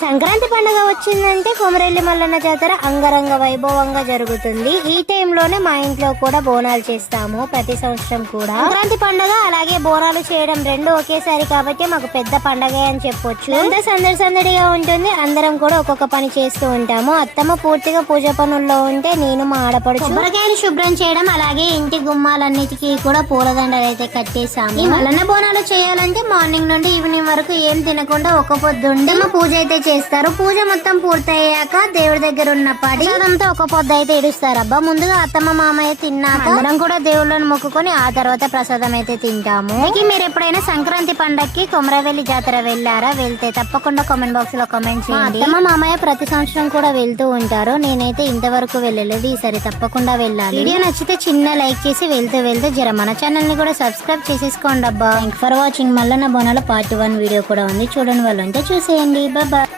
సంక్రాంతి పండుగ వచ్చిందంటే కొమరెల్లి మల్లన్న జాతర అంగరంగ వైభవంగా జరుగుతుంది. ఈ టైంలోనే మా ఇంట్లో కూడా బోనాలు చేస్తాము ప్రతి సంవత్సరం కూడా. సంక్రాంతి పండుగ అలాగే బోనాలు చేయడం రెండు ఒకేసారి కాబట్టి మాకు పెద్ద పండగ అని చెప్పొచ్చు. అంతా సందడి సందడిగా ఉంటుంది. అందరం కూడా ఒక్కొక్క పని చేస్తూ ఉంటాము. అత్తమ్మ పూర్తిగా పూజ పనుల్లో ఉంటే నేను మా ఆడపడుచు కొబ్బరికాయలు శుభ్రం చేయడం, అలాగే ఇంటి గుమ్మాలన్నిటికీ కూడా పూలదండలు అయితే కట్టేసాము. ఈ మల్లన్న బోనాలు చేయాలంటే మార్నింగ్ నుండి ఈవినింగ్ వరకు ఏం తినకుండా ఒక పొద్దుండి పూజ అయితే చేస్తారు. పూజ మొత్తం పూర్తయ్యాక దేవుడి దగ్గర ఉన్న ప్రసాదంతో ఒక పొద్దు అయితే ఇడుస్తారబ్బా. ముందుగా అత్తమ్మ మామయ్య తిన్నాక అందరం కూడా దేవుళ్ళని మొక్కుకొని ఆ తర్వాత ప్రసాదం అయితే తింటాము. మీరు ఎప్పుడైనా సంక్రాంతి పండక్కి కొమరవెల్లి జాతర వెళ్ళారా? వెళ్తే తప్పకుండా కామెంట్ బాక్స్ లో కామెంట్ చేయండి. అత్తమ్మ మామయ్య ప్రతి సంవత్సరం కూడా వెళ్తూ ఉంటారు. నేనైతే ఇంతవరకు వెళ్ళలేదు. ఈసారి తప్పకుండా వెళ్ళాలి. వీడియో నచ్చితే చిన్న లైక్ చేసి వెళ్తూ జర మన ఛానల్ ని కూడా సబ్స్క్రైబ్ చేసేసుకోండి అబ్బా. Thanks for watching. మల్లన్న బోనాల పార్ట్ 1 వీడియో కూడా ఉంది, చూడని వాళ్ళు ఉంటే చూసేయండి. బాయ్.